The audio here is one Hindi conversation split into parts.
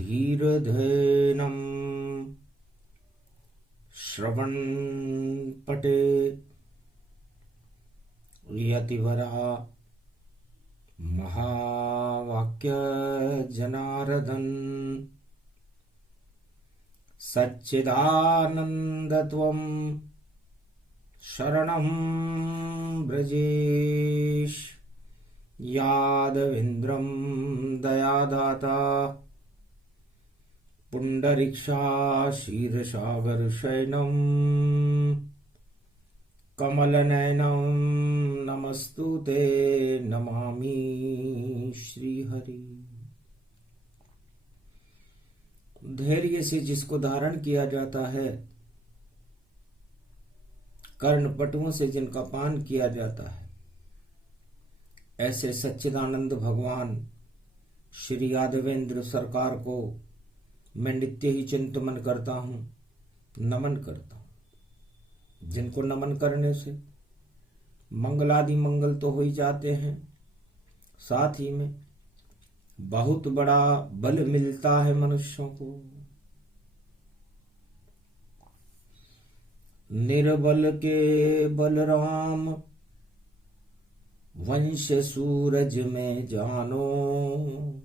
धीरधैनं श्रवणपटे यतिवरा महावाक्यजनार्दन सच्चिदानन्दत्वं शरणं ब्रजेश यादवेन्द्रं दयादाता पुण्डरीक्षाशीर्षागरशयनं कमलनयनं नमस्तुते नमामि श्रीहरि। धैर्य से जिसको धारण किया जाता है, कर्णपटुओं से जिनका पान किया जाता है, ऐसे सच्चिदानंद भगवान श्री यादवेंद्र सरकार को मैं नित्य ही चिंतन करता हूं, नमन करता हूं। जिनको नमन करने से मंगलादि मंगल तो हो ही जाते हैं, साथ ही में बहुत बड़ा बल मिलता है मनुष्यों को। निर्बल के बलराम वंश सूरज में जानो,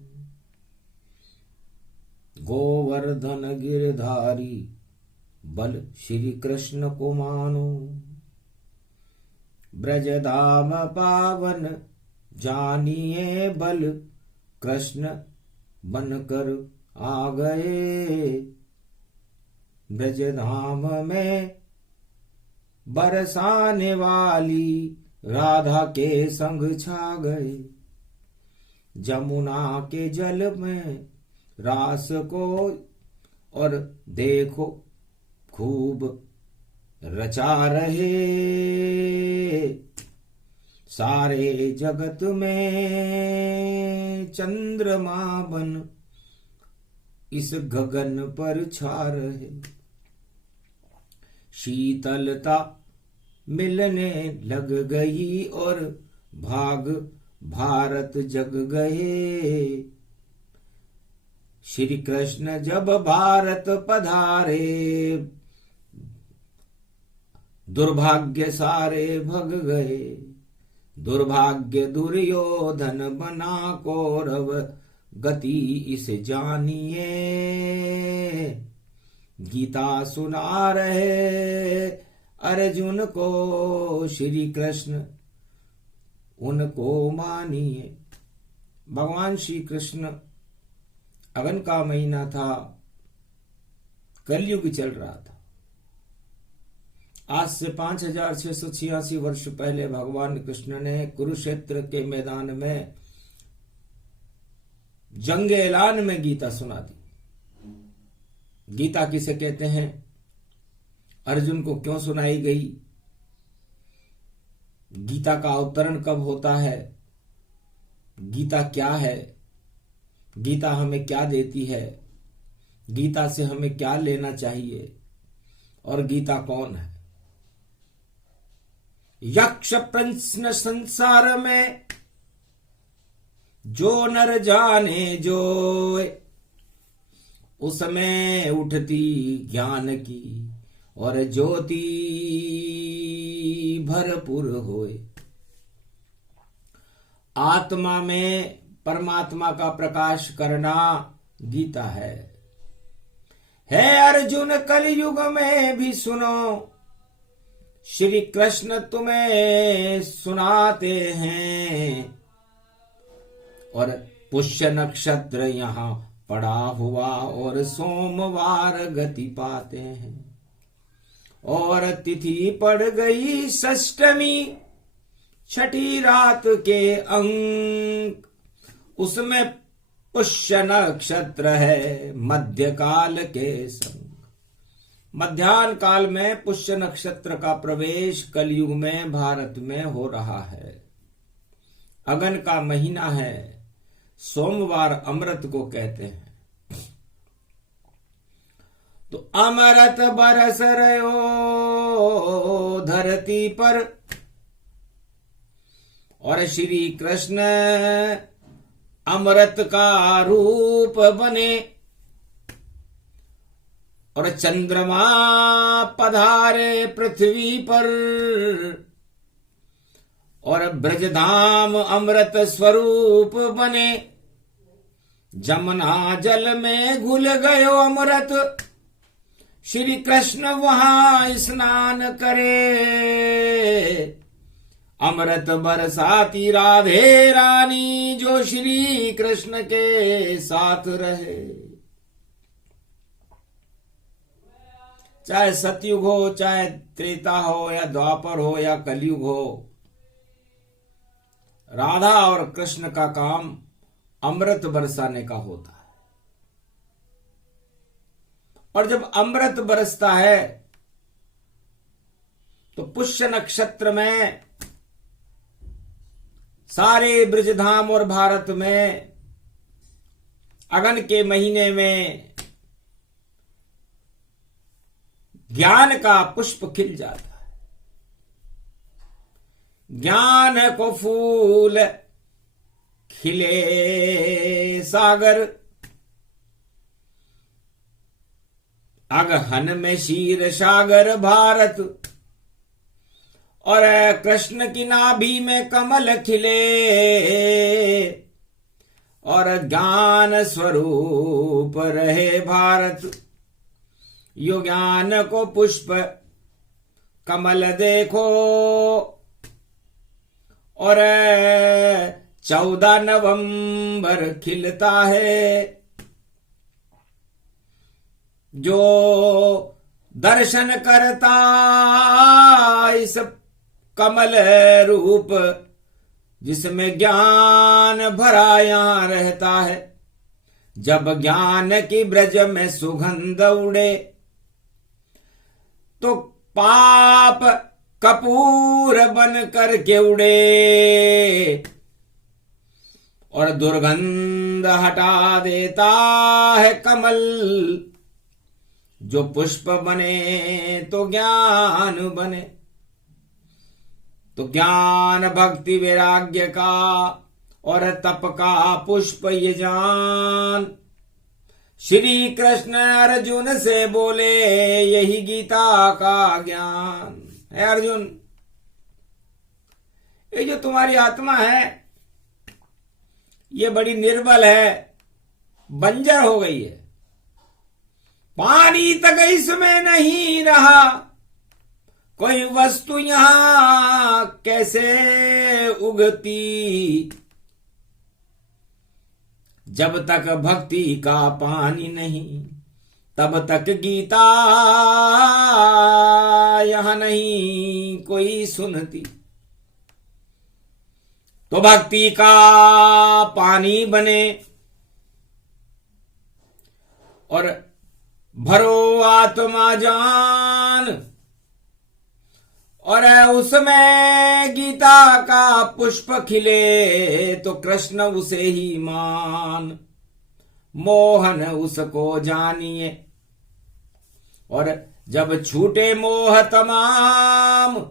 गोवर्धन गिरधारी बल श्री कृष्ण को मानो। ब्रजधाम पावन जानिए बल कृष्ण बनकर आ गए। ब्रजधाम में बरसाने वाली राधा के संग छा गए। जमुना के जल में रास को और देखो खूब रचा रहे। सारे जगत में चंद्रमा बन इस गगन पर छा रहे। शीतलता मिलने लग गई और भाग भारत जग गए। श्री कृष्ण जब भारत पधारे, दुर्भाग्य सारे भग गए। दुर्भाग्य दुर्योधन बना कौरव, गति इसे जानिए। गीता सुना रहे अर्जुन को श्री कृष्ण, उनको मानिए। भगवान श्री कृष्ण, अगन का महीना था, कलयुग चल रहा था। आज से 5686 वर्ष पहले भगवान कृष्ण ने कुरुक्षेत्र के मैदान में जंग ऐलान में गीता सुना दी। गीता किसे कहते हैं, अर्जुन को क्यों सुनाई गई, गीता का अवतरण कब होता है, गीता क्या है, गीता हमें क्या देती है, गीता से हमें क्या लेना चाहिए, और गीता कौन है। यक्ष प्रश्न संसार में जो नर जाने जो, उसमें उठती ज्ञान की और ज्योति भरपूर होए। आत्मा में परमात्मा का प्रकाश करना गीता है अर्जुन कलयुग में भी सुनो, श्री कृष्ण तुम्हें सुनाते हैं। और पुष्य नक्षत्र यहाँ पड़ा हुआ और सोमवार गति पाते हैं। और तिथि पड़ गई षष्टमी, छठी रात के अंक, उसमें पुष्य नक्षत्र है मध्यकाल के संग। मध्याह्न काल में पुष्य नक्षत्र का प्रवेश कलयुग में भारत में हो रहा है। अगन का महीना है, सोमवार अमृत को कहते हैं। तो अमृत बरस रहो धरती पर, और श्री कृष्ण अमृत का रूप बने और चंद्रमा पधारे पृथ्वी पर, और ब्रजधाम अमृत स्वरूप बने। जमुना जल में घुल गयो अमृत, श्री कृष्ण वहां स्नान करे। अमृत बरसाती राधे रानी, जो श्री कृष्ण के साथ रहे। चाहे सतयुग हो, चाहे त्रेता हो, या द्वापर हो, या कलयुग हो, राधा और कृष्ण का काम अमृत बरसाने का होता है। और जब अमृत बरसता है तो पुष्य नक्षत्र में सारे ब्रजधाम और भारत में अगन के महीने में ज्ञान का पुष्प खिल जाता है। ज्ञान को फूल खिले सागर, अगहन में क्षीर सागर भारत, और कृष्ण की नाभि में कमल खिले, और ज्ञान स्वरूप रहे भारत। यो ज्ञान को पुष्प कमल देखो, और 14 नवंबर खिलता है। जो दर्शन करता इस कमल रूप, जिसमें ज्ञान भरा यहां रहता है। जब ज्ञान की ब्रज में सुगंध उड़े, तो पाप कपूर बन कर के उड़े, और दुर्गंध हटा देता है कमल। जो पुष्प बने तो ज्ञान बने। तो ज्ञान भक्ति वैराग्य का और तप का पुष्प ये जान। श्री कृष्ण अर्जुन से बोले, यही गीता का ज्ञान है। अर्जुन, ये जो तुम्हारी आत्मा है, ये बड़ी निर्बल है, बंजर हो गई है। पानी तक इसमें नहीं रहा, कोई वस्तु यहां कैसे उगती। जब तक भक्ति का पानी नहीं, तब तक गीता यहां नहीं कोई सुनती। तो भक्ति का पानी बने, और भरो आत्मा जान, और उसमें गीता का पुष्प खिले। तो कृष्ण उसे ही मान, मोहन उसको जानिए। और जब छूटे मोह तमाम,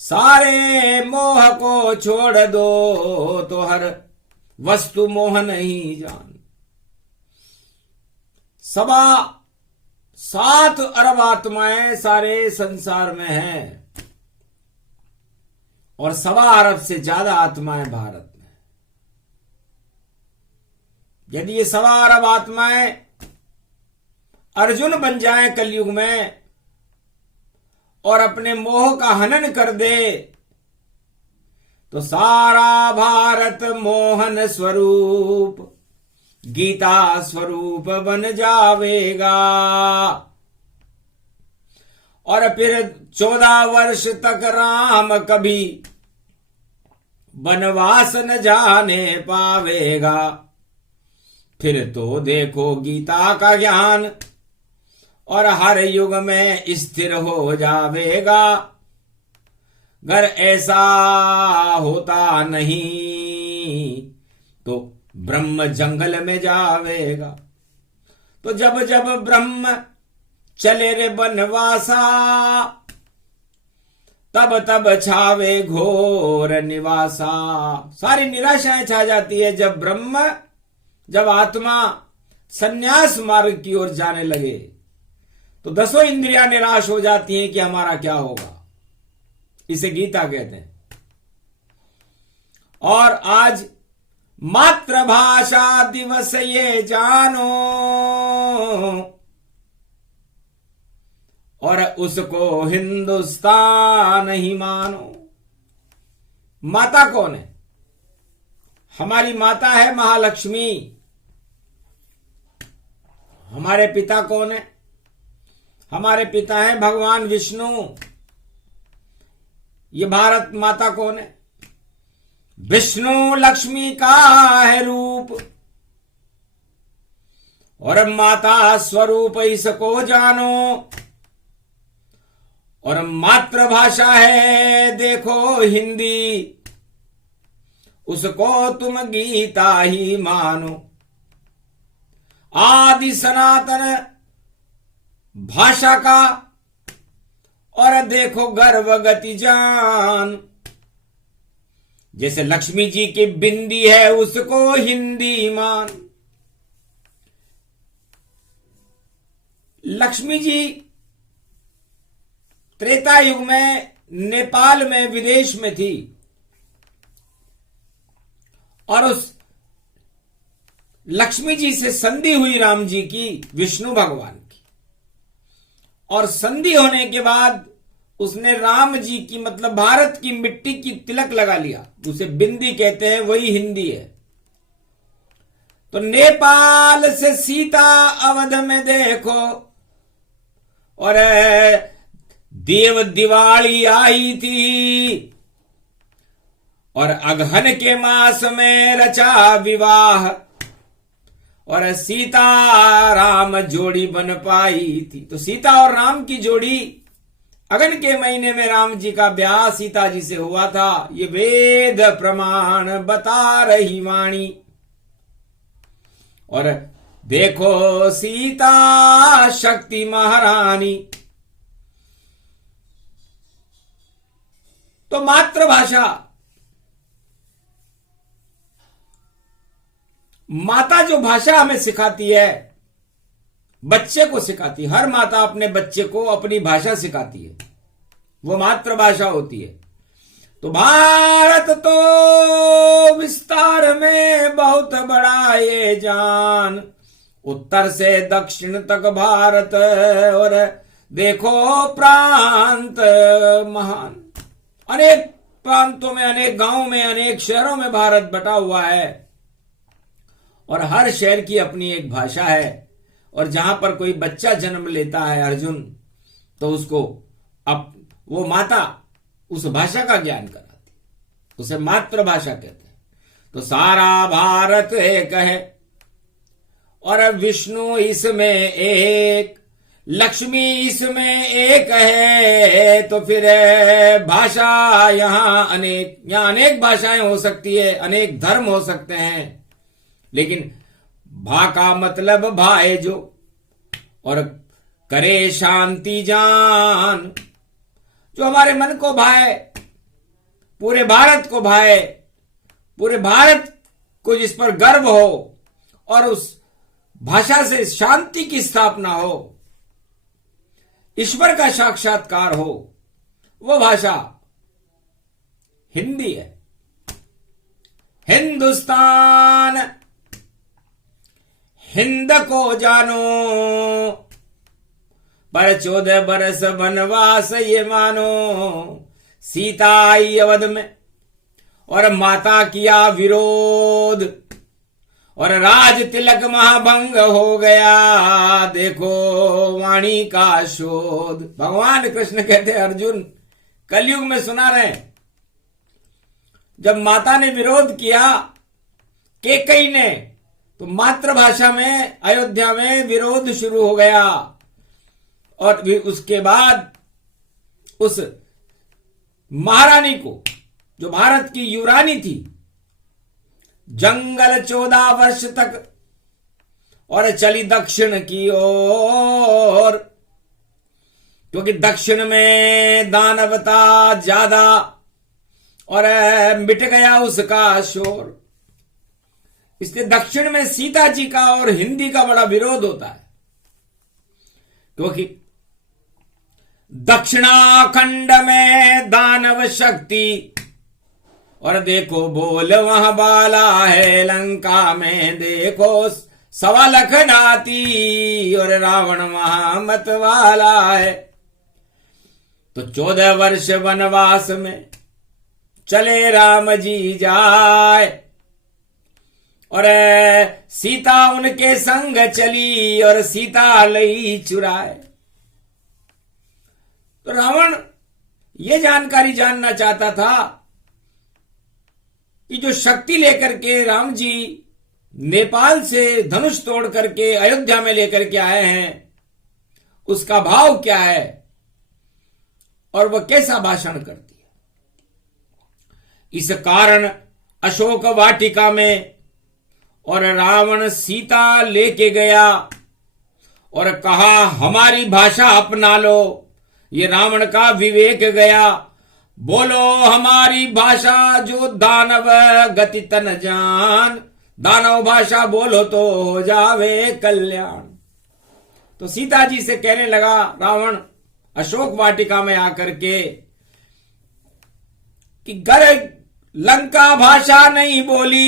सारे मोह को छोड़ दो, तो हर वस्तु मोह नहीं जान। 7.25 अरब आत्माएं सारे संसार में हैं, और 1.25 अरब से ज्यादा आत्माएं भारत में। यदि ये 1.25 अरब आत्माएं अर्जुन बन जाएं कलयुग में, और अपने मोह का हनन कर दे, तो सारा भारत मोहन स्वरूप, गीता स्वरूप बन जावेगा। और फिर 14 वर्ष तक राम कभी वनवास न जाने पावेगा। फिर तो देखो गीता का ज्ञान, और हर युग में स्थिर हो जावेगा। अगर ऐसा होता नहीं, तो ब्रह्म जंगल में जावेगा। तो जब जब ब्रह्म चले रे बनवासा, तब तब छावे घोर निवासा। सारी निराशाएं छा जाती है जब आत्मा सन्यास मार्ग की ओर जाने लगे। तो 10 इंद्रियां निराश हो जाती हैं कि हमारा क्या होगा। इसे गीता कहते हैं। और आज मातृभाषा दिवस ये जानो और उसको हिंदुस्तान ही मानो। माता कौन है? हमारी माता है महालक्ष्मी। हमारे पिता कौन है? हमारे पिता है भगवान विष्णु। ये भारत माता कौन है? विष्णु लक्ष्मी का है रूप और माता स्वरूप इसको जानो। और मातृभाषा है देखो हिंदी, उसको तुम गीता ही मानो। आदि सनातन भाषा का और देखो गर्व गति जान। जैसे लक्ष्मी जी की बिंदी है उसको हिंदी मान। लक्ष्मी जी त्रेता युग में नेपाल में विदेश में थी और उस लक्ष्मी जी से संधि हुई राम जी की, विष्णु भगवान की। और संधि होने के बाद उसने राम जी की मतलब भारत की मिट्टी की तिलक लगा लिया, उसे बिंदी कहते हैं, वही हिंदी है। तो नेपाल से सीता अवध में देखो और देव दिवाली आई थी और अगहन के मास में रचा विवाह और सीता राम जोड़ी बन पाई थी। तो सीता और राम की जोड़ी अगन के महीने में राम जी का ब्याह सीता जी से हुआ था। ये वेद प्रमाण बता रही वाणी। और देखो सीता शक्ति महारानी। तो मातृभाषा, माता जो भाषा हमें सिखाती है, बच्चे को सिखाती है। हर माता अपने बच्चे को अपनी भाषा सिखाती है, वो मातृभाषा होती है। तो भारत तो विस्तार में बहुत बड़ा ये जान, उत्तर से दक्षिण तक भारत और देखो प्रांत महान। अनेक प्रांतों में, अनेक गांवों में, अनेक शहरों में भारत बटा हुआ है और हर शहर की अपनी एक भाषा है। और जहां पर कोई बच्चा जन्म लेता है अर्जुन, तो उसको अब वो माता उस भाषा का ज्ञान कराती, उसे मातृभाषा कहते हैं। तो सारा भारत एक है और विष्णु इसमें एक, लक्ष्मी इसमें एक है। तो फिर भाषा यहां अनेक भाषाएं हो सकती है, अनेक धर्म हो सकते हैं, लेकिन भा का मतलब भाए जो और करे शांति जान, जो हमारे मन को भाए, पूरे भारत को भाए, पूरे भारत को जिस पर गर्व हो और उस भाषा से शांति की स्थापना हो, ईश्वर का साक्षात्कार हो, वो भाषा हिंदी है। हिंदुस्तान हिंद को जानो पर 14 बरस वनवास ये मानो। सीता आई अवध में और माता किया विरोध और राज तिलक महाभंग हो गया, देखो वाणी का शोध। भगवान कृष्ण कहते अर्जुन कलयुग में सुना रहे, जब माता ने विरोध किया कैकेयी ने, तो मातृभाषा में अयोध्या में विरोध शुरू हो गया। और फिर उसके बाद उस महारानी को, जो भारत की युवरानी थी, जंगल 14 वर्ष तक और चली दक्षिण की ओर, क्योंकि दक्षिण में दानवता ज्यादा और मिट गया उसका शोर। इसलिए दक्षिण में सीता जी का और हिंदी का बड़ा विरोध होता है, क्योंकि दक्षिणाखंड में दानव शक्ति, और देखो बोल वहां बाला है, लंका में देखो 1.25 लाख नाती, और रावण वहां मत वाला है। तो 14 वर्ष वनवास में चले राम जी जाए, और सीता उनके संग चली, और सीता लई चुराए। तो रावण ये जानकारी जानना चाहता था कि जो शक्ति लेकर के राम जी नेपाल से धनुष तोड़ करके अयोध्या में लेकर के आए हैं, उसका भाव क्या है और वह कैसा भाषण करती है। इस कारण अशोक वाटिका में और रावण सीता लेके गया और कहा हमारी भाषा अपना लो। ये रावण का विवेक गया। बोलो हमारी भाषा जो दानव गति तन जान, दानव भाषा बोलो तो हो जावे कल्याण। तो सीता जी से कहने लगा रावण अशोक वाटिका में आकर के कि गर लंका भाषा नहीं बोली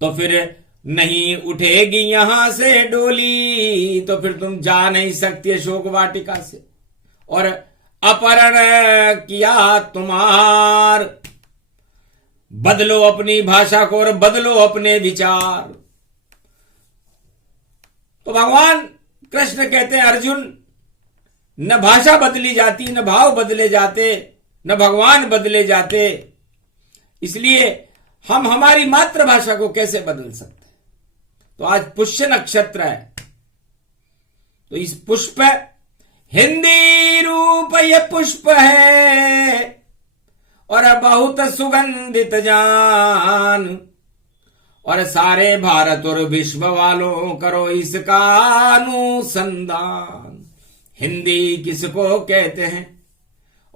तो फिर नहीं उठेगी यहां से डोली, तो फिर तुम जा नहीं सकती अशोक वाटिका से। और अपहरण किया तुम्हार, बदलो अपनी भाषा को और बदलो अपने विचार। तो भगवान कृष्ण कहते हैं अर्जुन, न भाषा बदली जाती, न भाव बदले जाते, न भगवान बदले जाते, इसलिए हम हमारी मातृभाषा को कैसे बदल सकते। तो आज पुष्य नक्षत्र है, तो इस पुष्प हिंदी रूप ये पुष्प है और बहुत सुगंधित जान, और सारे भारत और विश्व वालों करो इसका अनुसंधान। हिंदी किसको कहते हैं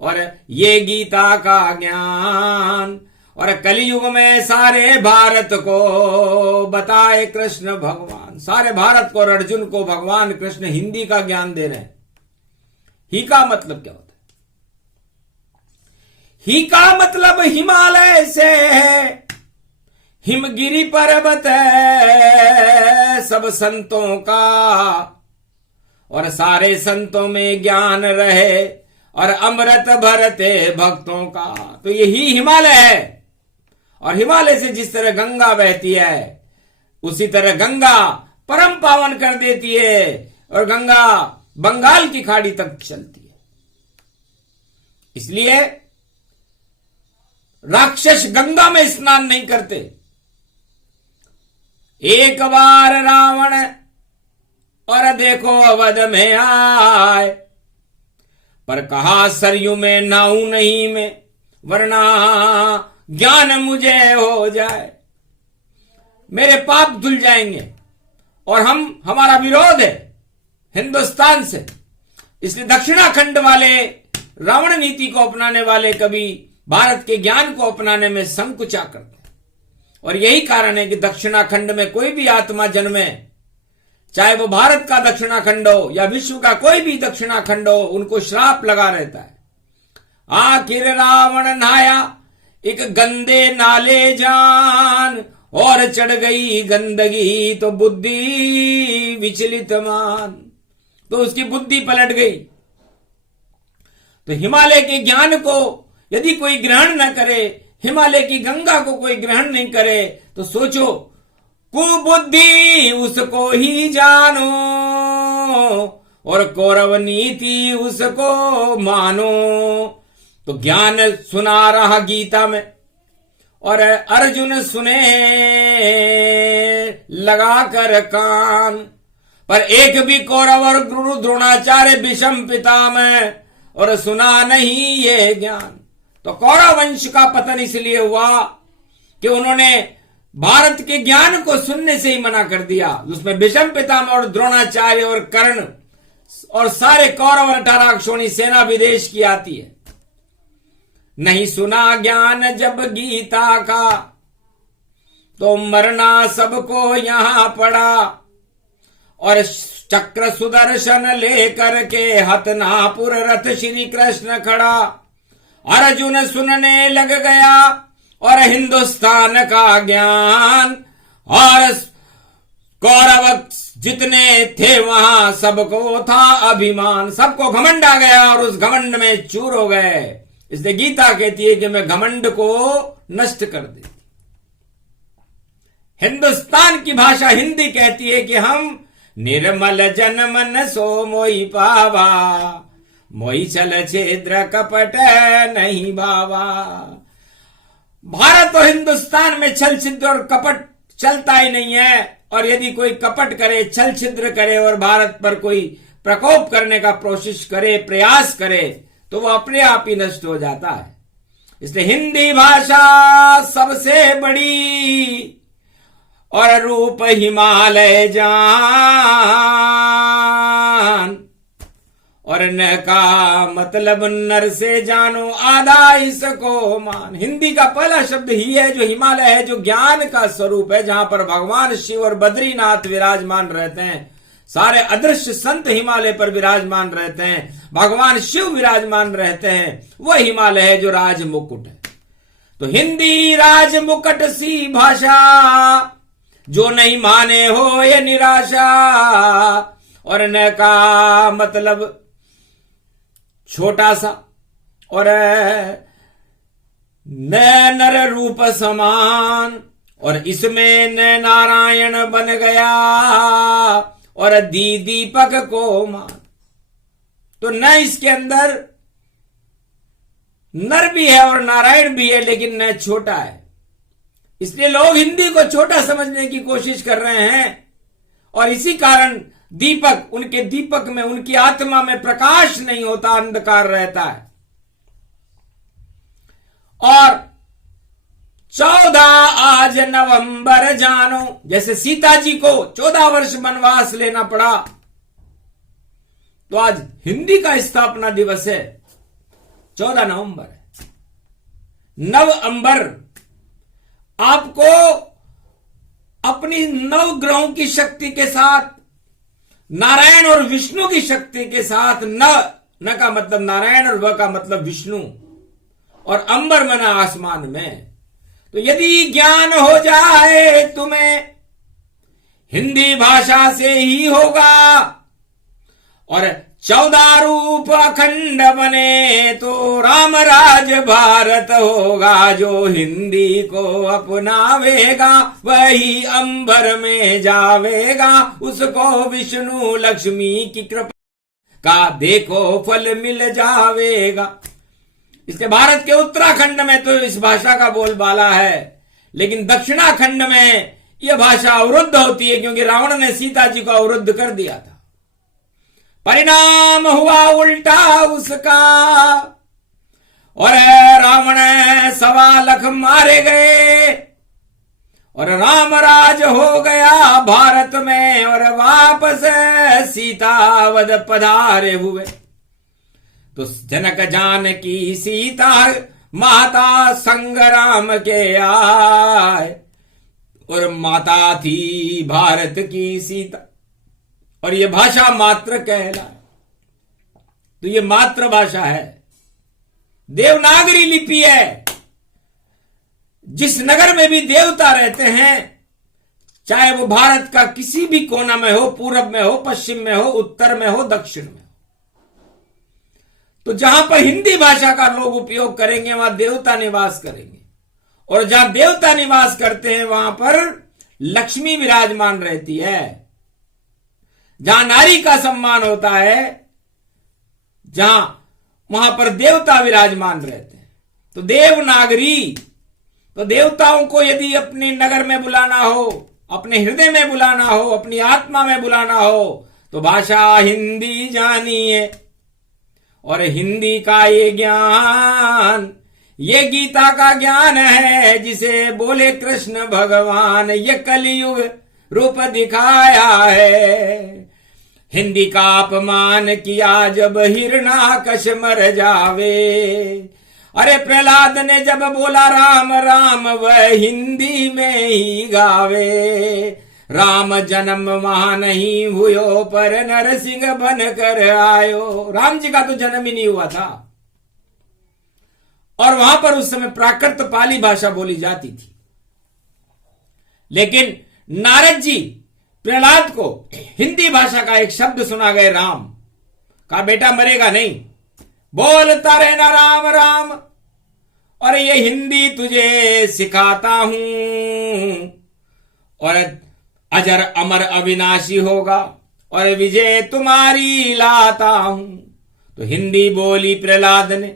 और ये गीता का ज्ञान, और कलयुग में सारे भारत को बताए कृष्ण भगवान। सारे भारत को और अर्जुन को भगवान कृष्ण हिंदी का ज्ञान दे रहे हैं। ही का मतलब क्या होता है? ही का मतलब हिमालय से है, हिमगिरी पर्वत है सब संतों का, और सारे संतों में ज्ञान रहे और अमृत भरते भक्तों का। तो यही हिमालय है। और हिमालय से जिस तरह गंगा बहती है उसी तरह गंगा परम पावन कर देती है, और गंगा बंगाल की खाड़ी तक चलती है। इसलिए राक्षस गंगा में स्नान नहीं करते। एक बार रावण और देखो अवध में आए, पर कहा सरयू में नाऊ नहीं मैं, वरना ज्ञान मुझे हो जाए, मेरे पाप धुल जाएंगे। और हमारा विरोध है हिंदुस्तान से, इसलिए दक्षिणाखंड वाले रावण नीति को अपनाने वाले कभी भारत के ज्ञान को अपनाने में संकुचा करते हैं। और यही कारण है कि दक्षिणाखंड में कोई भी आत्मा जन्मे, चाहे वो भारत का दक्षिणाखंड हो या विश्व का कोई भी दक्षिणाखंड हो, उनको श्राप लगा रहता है। आखिर रावण नहाया एक गंदे नाले जान, और चढ़ गई गंदगी तो बुद्धि विचलित मान। तो उसकी बुद्धि पलट गई। तो हिमालय के ज्ञान को यदि कोई ग्रहण न करे, हिमालय की गंगा को कोई ग्रहण नहीं करे, तो सोचो कुबुद्धि उसको ही जानो और कौरव नीति उसको मानो। तो ज्ञान सुना रहा गीता में, और अर्जुन सुने लगा कर कान, पर एक भी कौरव और गुरु द्रोणाचार्य भीष्म पितामह और सुना नहीं ये ज्ञान। तो कौरव वंश का पतन इसलिए हुआ कि उन्होंने भारत के ज्ञान को सुनने से ही मना कर दिया। उसमें भीष्म पितामह और द्रोणाचार्य और कर्ण और सारे कौरव और 18 अक्षौणी सेना विदेश की आती है। नहीं सुना ज्ञान जब गीता का, तो मरना सबको यहां पड़ा। और चक्र सुदर्शन लेकर के हतनापुर रथ श्री कृष्ण खड़ा। अर्जुन सुनने लग गया और हिंदुस्तान का ज्ञान, और कौरव जितने थे वहां सबको था अभिमान, सबको घमंड आ गया और उस घमंड में चूर हो गए। इसलिए गीता कहती है कि मैं घमंड को नष्ट कर देती। हिंदुस्तान की भाषा हिंदी कहती है कि हम निर्मल जन मन सो मोई पावा, मोई चल छिद्र कपट नहीं बावा। भारत और हिंदुस्तान में छल छिद्र और कपट चलता ही नहीं है, और यदि कोई कपट करे, छल छिद्र करे और भारत पर कोई प्रकोप करने का कोशिश करे, प्रयास करे, तो वो अपने आप ही नष्ट हो जाता है। इसलिए हिंदी भाषा सबसे बड़ी और रूप हिमालय जान, और न का मतलब नर से जानो आधा इसको मान। हिंदी का पहला शब्द ही है जो हिमालय है, जो ज्ञान का स्वरूप है, जहां पर भगवान शिव और बद्रीनाथ विराजमान रहते हैं। सारे अदृश्य संत हिमालय पर विराजमान रहते हैं, भगवान शिव विराजमान रहते हैं। वह हिमालय है जो राज मुकुट है। तो हिंदी राज मुकुट सी भाषा, जो नहीं माने हो ये निराशा, और न का मतलब छोटा सा, और न नर रूप समान, और इसमें न नारायण बन गया, और दीपक को मान। तो न इसके अंदर नर भी है और नारायण भी है, लेकिन न छोटा है। इसलिए लोग हिंदी को छोटा समझने की कोशिश कर रहे हैं, और इसी कारण दीपक, उनके दीपक में, उनकी आत्मा में प्रकाश नहीं होता, अंधकार रहता है। और 14 आज नवंबर जानो, जैसे सीता जी को 14 वर्ष वनवास लेना पड़ा, तो आज हिंदी का स्थापना दिवस है, 14 नवंबर है। नव अंबर आपको अपनी नव ग्रहों की शक्ति के साथ, नारायण और विष्णु की शक्ति के साथ, न का मतलब नारायण और व का मतलब विष्णु, और अंबर मना आसमान में। तो यदि ज्ञान हो जाए तुम्हें, हिंदी भाषा से ही होगा, और 14 रूप अखंड बने तो राम राज भारत होगा। जो हिंदी को अपनावेगा वही अंबर में जावेगा, उसको विष्णु लक्ष्मी की कृपा का देखो फल मिल जावेगा। इसलिए भारत के उत्तराखंड में तो इस भाषा का बोलबाला है, लेकिन दक्षिणाखंड में यह भाषा अवरुद्ध होती है, क्योंकि रावण ने सीता जी को अवरुद्ध कर दिया था। परिणाम हुआ उल्टा उसका, और रावण 1.25 लाख मारे गए, और राम राज हो गया भारत में, और वापस सीतावद पधारे हुए। तो जनक जानकी सीता माता संग्राम के आए, और माता थी भारत की सीता, और ये भाषा मात्र कहलाए। तो ये मात्र भाषा है, देवनागरी लिपि है। जिस नगर में भी देवता रहते हैं, चाहे वो भारत का किसी भी कोना में हो, पूरब में हो, पश्चिम में हो, उत्तर में हो, दक्षिण में हो, तो जहां पर हिंदी भाषा का लोग उपयोग करेंगे वहां देवता निवास करेंगे, और जहां देवता निवास करते हैं वहां पर लक्ष्मी विराजमान रहती है। जहां नारी का सम्मान होता है, जहां वहां पर देवता विराजमान रहते हैं। तो देवनागरी, तो देवताओं को यदि अपने नगर में बुलाना हो, अपने हृदय में बुलाना हो, अपनी आत्मा में बुलाना हो, तो भाषा हिंदी जानिए। और हिंदी का ये ज्ञान, ये गीता का ज्ञान है, जिसे बोले कृष्ण भगवान, ये कलयुग रूप दिखाया है। हिंदी का अपमान किया जब हिरणाकश मर जावे, अरे प्रहलाद ने जब बोला राम राम वह हिंदी में ही गावे। राम जन्म वहां नहीं हुयो, पर नरसिंह बन कर आयो। राम जी का तो जन्म ही नहीं हुआ था, और वहां पर उस समय प्राकृत पाली भाषा बोली जाती थी। लेकिन नारद जी प्रहलाद को हिंदी भाषा का एक शब्द सुना गए, राम का बेटा मरेगा नहीं, बोलता रहना राम राम, और ये हिंदी तुझे सिखाता हूं, और अजर अमर अविनाशी होगा, और विजय तुम्हारी लाता हूं। तो हिंदी बोली प्रहलाद ने,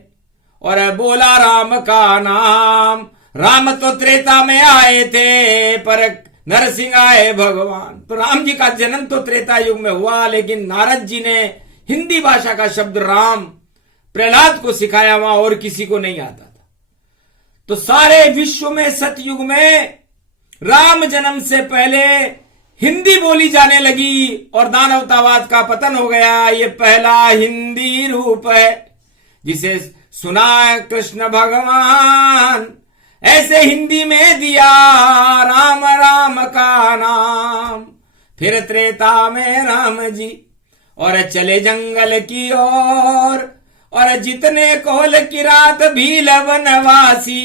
और बोला राम का नाम। राम तो त्रेता में आए थे, पर नरसिंह आए भगवान। तो राम जी का जन्म तो त्रेता युग में हुआ, लेकिन नारद जी ने हिंदी भाषा का शब्द राम प्रहलाद को सिखाया, वहां और किसी को नहीं आता था। तो सारे विश्व में सतयुग में राम जन्म से पहले हिंदी बोली जाने लगी, और दानवतावाद का पतन हो गया। ये पहला हिंदी रूप है जिसे सुना कृष्ण भगवान, ऐसे हिंदी में दिया राम राम का नाम। फिर त्रेता में राम जी और चले जंगल की ओर, और जितने कोल की रात भील वनवासी,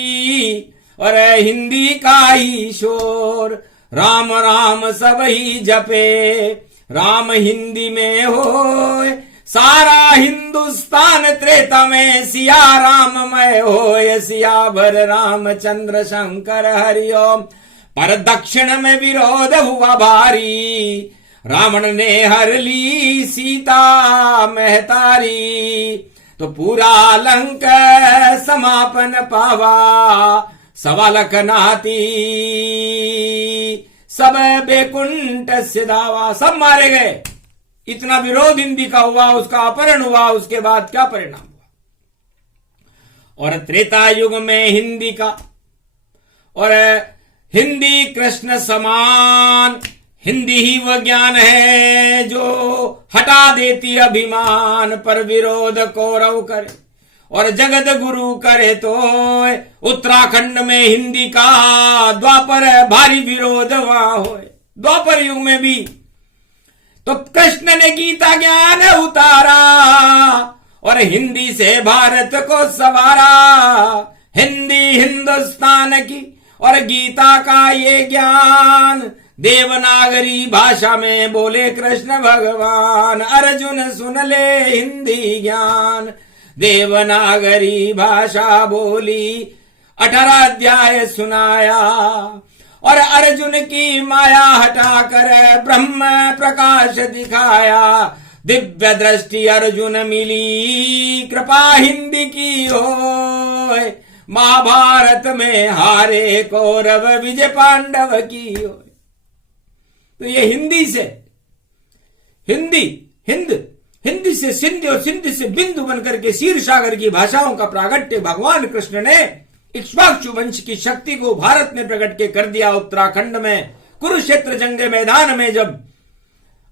और हिंदी का ही शोर, राम राम सब ही जपे, राम हिंदी में होए सारा हिंदुस्तान, त्रेता में सिया राममय होए, सिया भर रामचंद्र शंकर हरिओम। पर दक्षिण में विरोध हुआ भारी, रावण ने हर ली सीता महतारी। तो पूरा लंक समापन पावा, सवा लख नाती सब बेकुंठ से दावा। सब मारे गए, इतना विरोध हिंदी का हुआ, उसका अपहरण हुआ, उसके बाद क्या परिणाम हुआ। और त्रेता युग में हिंदी का, और हिंदी कृष्ण समान, हिंदी ही वह ज्ञान है जो हटा देती अभिमान, पर विरोध कौरव करे और जगत गुरु करे। तो उत्तराखंड में हिंदी का द्वापर भारी विरोध वहां होए। द्वापर युग में भी तो कृष्ण ने गीता ज्ञान उतारा, और हिंदी से भारत को सवारा। हिंदी हिंदुस्तान की और गीता का ये ज्ञान, देवनागरी भाषा में बोले कृष्ण भगवान। अर्जुन सुन ले हिंदी ज्ञान, देवनागरी भाषा बोली 18 अध्याय सुनाया। और अर्जुन की माया हटाकर ब्रह्म प्रकाश दिखाया, दिव्य दृष्टि अर्जुन मिली, कृपा हिंदी की होए। महाभारत में हारे कौरव, विजय पांडव की होए। तो ये हिंदी से हिंदी से सिंध, और सिंध से बिंदु बनकर के क्षीर सागर की भाषाओं का प्रागट्य भगवान कृष्ण ने इक्ष्वाकु वंश की शक्ति को भारत में प्रकट के कर दिया। उत्तराखंड में कुरुक्षेत्र जंग के मैदान में जब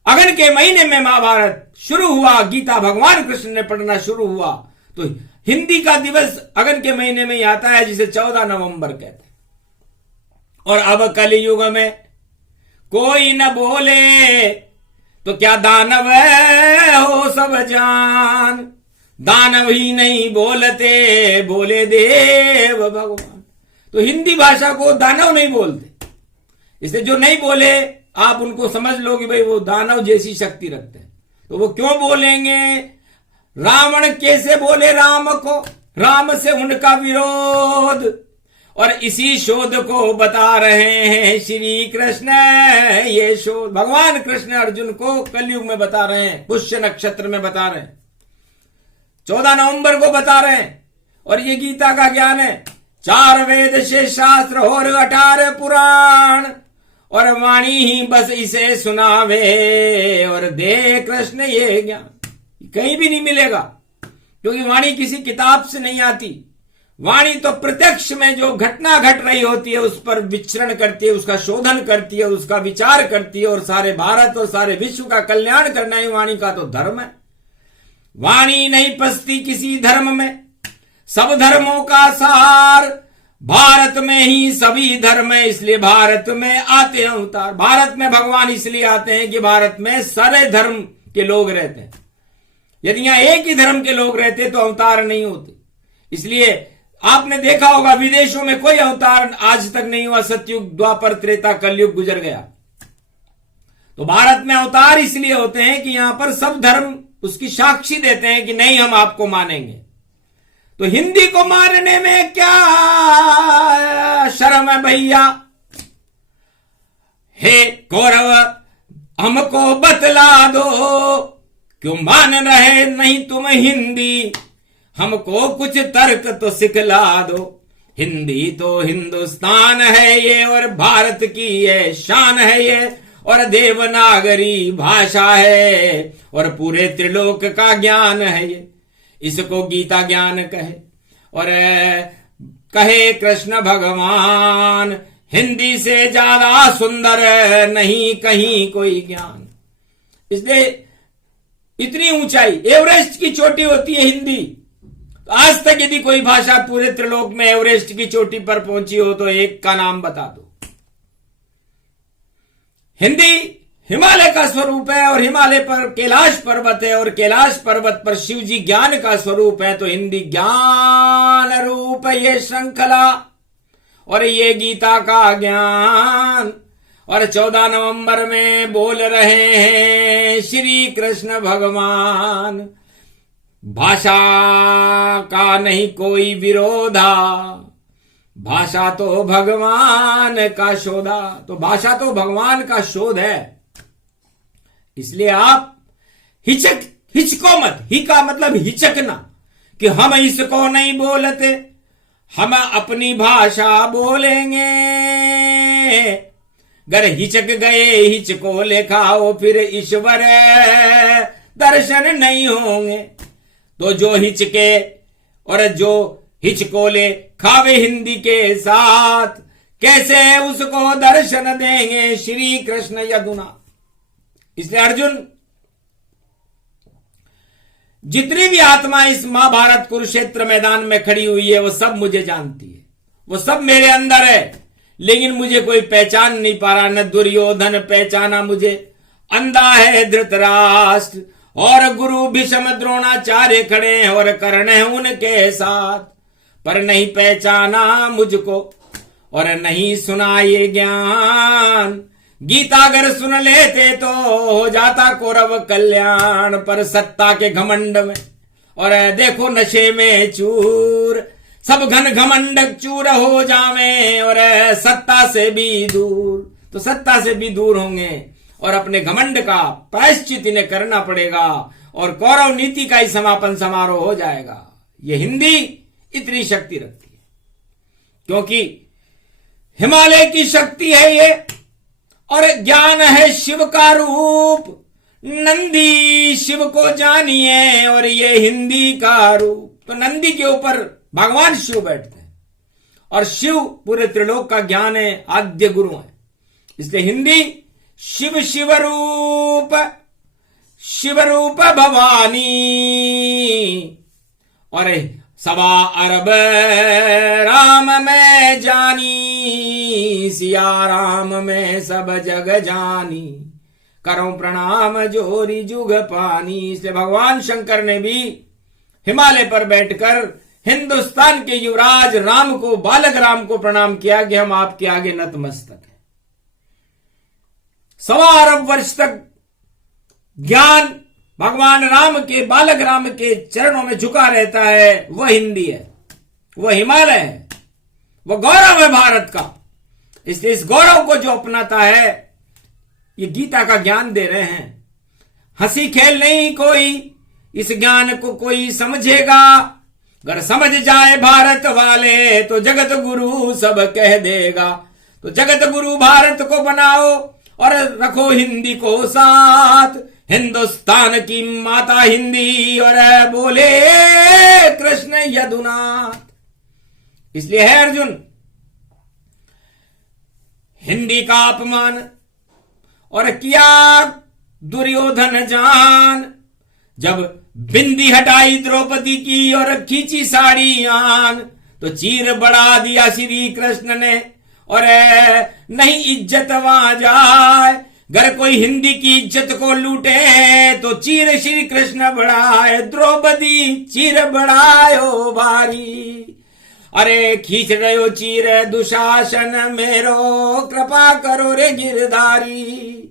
अगन के महीने में महाभारत शुरू हुआ, गीता भगवान कृष्ण ने पढ़ना शुरू हुआ, तो हिंदी का दिवस अगन के महीने में ही आता है, जिसे 14 नवंबर कहते हैं। और अब कलयुग में कोई न बोले तो क्या दानव हो सब जान, दानव ही नहीं बोलते, बोले देव भगवान। तो हिंदी भाषा को दानव नहीं बोलते, इसलिए जो नहीं बोले आप उनको समझ लो कि भाई वो दानव जैसी शक्ति रखते हैं। तो वो क्यों बोलेंगे? रावण कैसे बोले राम को, राम से उनका विरोध, और इसी शोध को बता रहे हैं श्री कृष्ण। ये शोध भगवान कृष्ण अर्जुन को कलयुग में बता रहे हैं, पुष्य नक्षत्र में बता रहे हैं, 14 नवंबर को बता रहे हैं। और ये गीता का ज्ञान है, 4 वेद से शास्त्र और 18 पुराण, और वाणी ही बस इसे सुनावे, और दे कृष्ण ये ज्ञान। कहीं भी नहीं मिलेगा, क्योंकि वाणी किसी किताब से नहीं आती। वाणी तो प्रत्यक्ष में जो घटना घट रही होती है उस पर विचरण करती है, उसका शोधन करती है, उसका विचार करती है, और सारे भारत और सारे विश्व का कल्याण करना ही वाणी का तो धर्म है। वाणी नहीं पसती किसी धर्म में, सब धर्मों का सार, भारत में ही सभी धर्म है, इसलिए भारत में आते हैं अवतार। भारत में भगवान इसलिए आते हैं कि भारत में सारे धर्म के लोग रहते हैं। यदि यहां एक ही धर्म के लोग रहते तो अवतार नहीं होते। इसलिए आपने देखा होगा विदेशों में कोई अवतार आज तक नहीं हुआ। सतयुग, द्वापर, त्रेता, कलयुग गुजर गया। तो भारत में अवतार इसलिए होते हैं कि यहां पर सब धर्म उसकी साक्षी देते हैं कि नहीं, हम आपको मानेंगे। तो हिंदी को मानने में क्या शर्म है भैया? हे कौरव, हमको बतला दो, क्यों मान रहे नहीं तुम हिंदी? हमको कुछ तर्क तो सिखला दो। हिंदी तो हिंदुस्तान है ये, और भारत की ये शान है ये, और देवनागरी भाषा है, और पूरे त्रिलोक का ज्ञान है ये। इसको गीता ज्ञान कहे, और कहे कृष्ण भगवान, हिंदी से ज्यादा सुंदर नहीं कहीं कोई ज्ञान। इसलिए इतनी ऊंचाई, एवरेस्ट की चोटी होती है हिंदी। तो आज तक यदि कोई भाषा पूरे त्रिलोक में एवरेस्ट की चोटी पर पहुंची हो तो एक का नाम बता दो। हिंदी हिमालय का स्वरूप है, और हिमालय पर कैलाश पर्वत है, और कैलाश पर्वत पर शिव जी ज्ञान का स्वरूप है। तो हिंदी ज्ञान रूप ये श्रृंखला, और ये गीता का ज्ञान। और 14 नवंबर में बोल रहे हैं श्री कृष्ण भगवान, भाषा का नहीं कोई विरोधा, भाषा तो भगवान का शोधा। तो भाषा तो भगवान का शोध है। इसलिए आप हिचको मत। ही का मतलब हिचकना, कि हम इसको नहीं बोलते, हम अपनी भाषा बोलेंगे। गर हिचक गए हिचको लेखाओ, फिर ईश्वर दर्शन नहीं होंगे। तो जो हिचके और जो हिचकोले खावे हिंदी के साथ, कैसे उसको दर्शन देंगे श्री कृष्ण यदुना। इसलिए अर्जुन, जितनी भी आत्मा इस महाभारत कुरुक्षेत्र मैदान में खड़ी हुई है वो सब मुझे जानती है, वो सब मेरे अंदर है, लेकिन मुझे कोई पहचान नहीं पा रहा। न दुर्योधन पहचाना मुझे, अंधा है धृतराष्ट्र, और गुरु भीष्म द्रोणाचार्य खड़े हैं और कर्ण है उनके साथ, पर नहीं पहचाना मुझको और नहीं सुना ये ज्ञान। गीता अगर सुन लेते तो हो जाता कौरव कल्याण, पर सत्ता के घमंड में और देखो नशे में चूर, सब घन घमंड चूर हो जावे और सत्ता से भी दूर। तो सत्ता से भी दूर होंगे और अपने घमंड का प्रायश्चित इन्हें करना पड़ेगा, और कौरव नीति का ही समापन समारोह हो जाएगा। ये हिंदी इतनी शक्ति रखती है क्योंकि हिमालय की शक्ति है ये, और ज्ञान है शिव का रूप। नंदी शिव को जानिए, और ये हिंदी का रूप। तो नंदी के ऊपर भगवान शिव बैठते हैं, और शिव पूरे त्रिलोक का ज्ञान है, आद्य गुरु है। इसलिए हिंदी शिव शिवरूप, शिवरूप भवानी, और सवा अरब राम में जानी, सिया राम में सब जग जानी, करो प्रणाम जोरी जुग पानी। इसलिए भगवान शंकर ने भी हिमालय पर बैठकर हिंदुस्तान के युवराज राम को, बालक राम को प्रणाम किया कि हम आपके आगे नतमस्तक हैं। सवा अरब वर्ष तक ज्ञान भगवान राम के, बालक राम के चरणों में झुका रहता है। वह हिंदी है, वह हिमालय है, वह गौरव है भारत का। इसलिए इस गौरव को जो अपनाता है, ये गीता का ज्ञान दे रहे हैं। हंसी खेल नहीं कोई, इस ज्ञान को कोई समझेगा। अगर समझ जाए भारत वाले तो जगत गुरु सब कह देगा। तो जगत गुरु भारत को बनाओ और रखो हिंदी को साथ। हिंदुस्तान की माता हिंदी, और बोले कृष्ण यदुनाथ। इसलिए है अर्जुन, हिंदी का अपमान और किया दुर्योधन जान। जब बिंदी हटाई द्रौपदी की और खींची साड़ी आन, तो चीर बढ़ा दिया श्री कृष्ण ने, और नहीं इज्जत वहां जाए। अगर कोई हिंदी की इज्जत को लूटे तो चीर श्री कृष्ण बढ़ाए, द्रौपदी चीर बढ़ायो भारी। अरे खींच रहे हो चीर दुशासन मेरो, कृपा करो रे गिरधारी।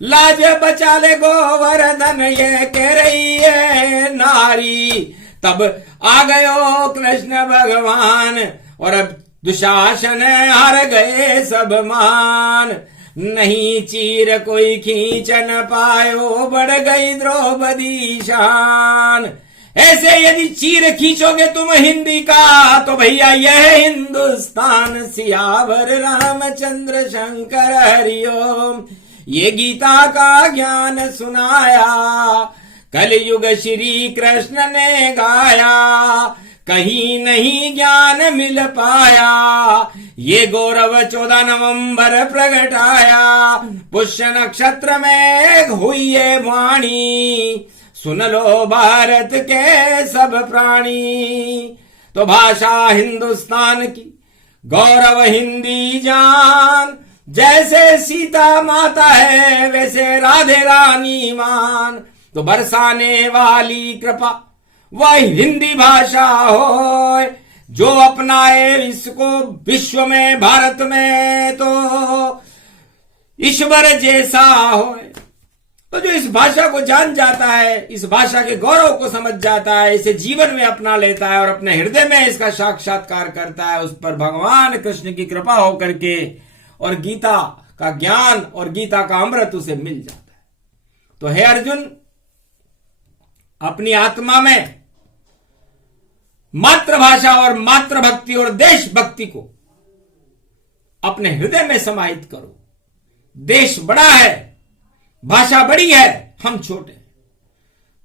लाज बचा ले गोवर्धन ये कह रही है नारी। तब आ गयो कृष्ण भगवान, और अब दुशासन हार गए सब मान। नहीं चीर कोई खींच न पायो, बढ़ गई द्रौपदी शान। ऐसे यदि चीर खींचोगे तुम हिंदी का, तो भैया यह हिंदुस्तान। सियावर रामचंद्र शंकर हरिओम, ये गीता का ज्ञान सुनाया, कलयुग श्री कृष्ण ने गाया। कहीं नहीं ज्ञान मिल पाया, ये गौरव 14 नवंबर प्रगटाया। पुष्य नक्षत्र में हुई ये वाणी, सुन लो भारत के सब प्राणी। तो भाषा हिंदुस्तान की, गौरव हिंदी जान। जैसे सीता माता है वैसे राधे रानी मान। तो बरसाने वाली कृपा वह हिंदी भाषा हो, जो अपनाए इसको विश्व में भारत में तो ईश्वर जैसा हो। तो जो इस भाषा को जान जाता है, इस भाषा के गौरव को समझ जाता है, इसे जीवन में अपना लेता है और अपने हृदय में इसका साक्षात्कार करता है, उस पर भगवान कृष्ण की कृपा होकर के और गीता का ज्ञान और गीता का अमृत उसे मिल जाता है। तो हे अर्जुन, अपनी आत्मा में मातृभाषा और मातृभक्ति और देशभक्ति को अपने हृदय में समाहित करो। देश बड़ा है, भाषा बड़ी है, हम छोटे।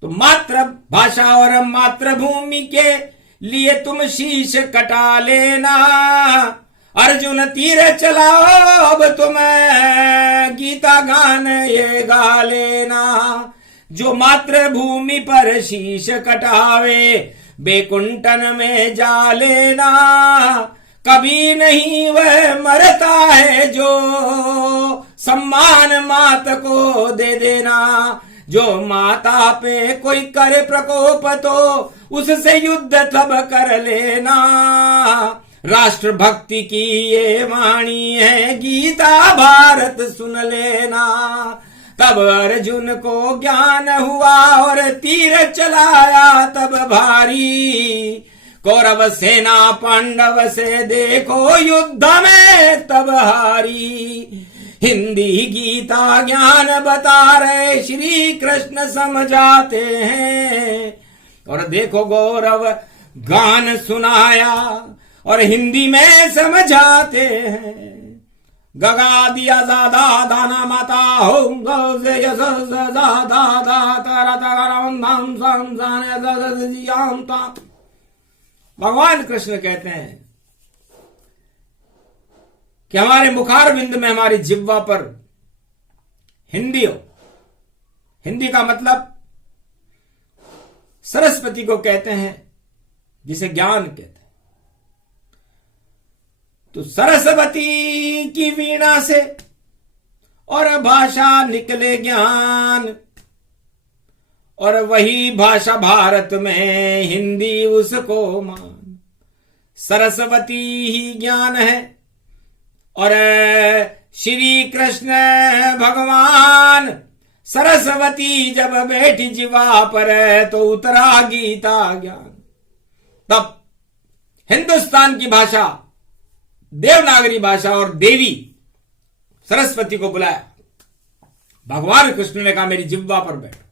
तो मातृभाषा और मातृभूमि के लिए तुम शीश कटा लेना। अर्जुन तीर चलाओ अब तुम गीता गान ये गा लेना। जो मातृभूमि पर शीश कटावे बेकुंठन में जा लेना। कभी नहीं वह मरता है जो सम्मान मात को दे देना। जो माता पे कोई करे प्रकोप तो उससे युद्ध तब कर लेना। राष्ट्र भक्ति की ये वाणी है गीता भारत सुन लेना। तब अर्जुन को ज्ञान हुआ और तीर चलाया तब भारी। कौरव सेना पांडव से देखो युद्ध में तब हारी। हिंदी गीता ज्ञान बता रहे श्री कृष्ण समझाते हैं। और देखो गौरव गान सुनाया और हिंदी में समझाते हैं। गगा दिया दादा दाना माता हो भगवान कृष्ण कहते हैं कि हमारे मुखार बिंद में, हमारी जिह्वा पर हिंदी हो। हिंदी का मतलब सरस्वती को कहते हैं, जिसे ज्ञान कहते हैं। तो सरस्वती की वीणा से और भाषा निकले ज्ञान। और वही भाषा भारत में हिंदी उसको मान। सरस्वती ही ज्ञान है और श्री कृष्ण भगवान सरस्वती जब बैठी जिवा पर तो उतरा गीता ज्ञान। तब हिंदुस्तान की भाषा देवनागरी भाषा और देवी सरस्वती को बुलाया। भगवान कृष्ण ने कहा मेरी जिह्वा पर बैठो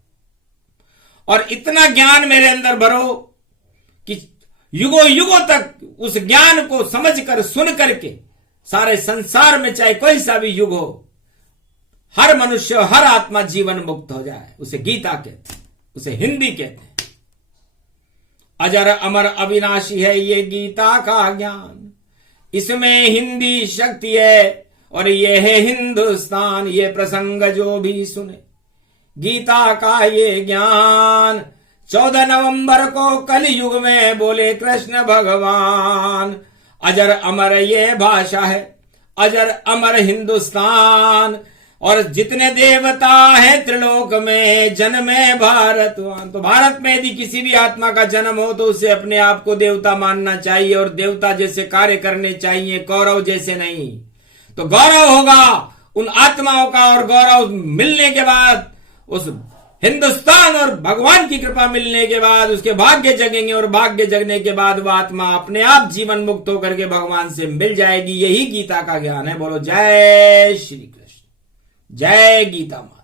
और इतना ज्ञान मेरे अंदर भरो कि युगों युगों तक उस ज्ञान को समझकर सुन करके सारे संसार में चाहे कोई सा भी युग हो, हर मनुष्य हर आत्मा जीवन मुक्त हो जाए। उसे गीता कहते हैं, उसे हिंदी कहते हैं। अजर अमर अविनाशी है ये गीता का ज्ञान। इसमें हिंदी शक्ति है और ये है हिंदुस्तान। ये प्रसंग जो भी सुने गीता का ये ज्ञान 14 नवंबर को कलयुग में बोले कृष्ण भगवान, अजर अमर ये भाषा है, अजर अमर हिंदुस्तान, और जितने देवता हैं त्रिलोक में जन्मे भारतवान। तो भारत में यदि किसी भी आत्मा का जन्म हो तो उसे अपने आप को देवता मानना चाहिए और देवता जैसे कार्य करने चाहिए, कौरव जैसे नहीं। तो गौरव होगा उन आत्माओं का, और गौरव मिलने के बाद उस हिंदुस्तान और भगवान की कृपा मिलने के बाद उसके भाग्य जगेंगे, और भाग्य जगने के बाद वह आत्मा अपने आप जीवन मुक्त होकर के भगवान से मिल जाएगी। यही गीता का ज्ञान है। बोलो जय श्री कृष्ण, जय गीता माँ।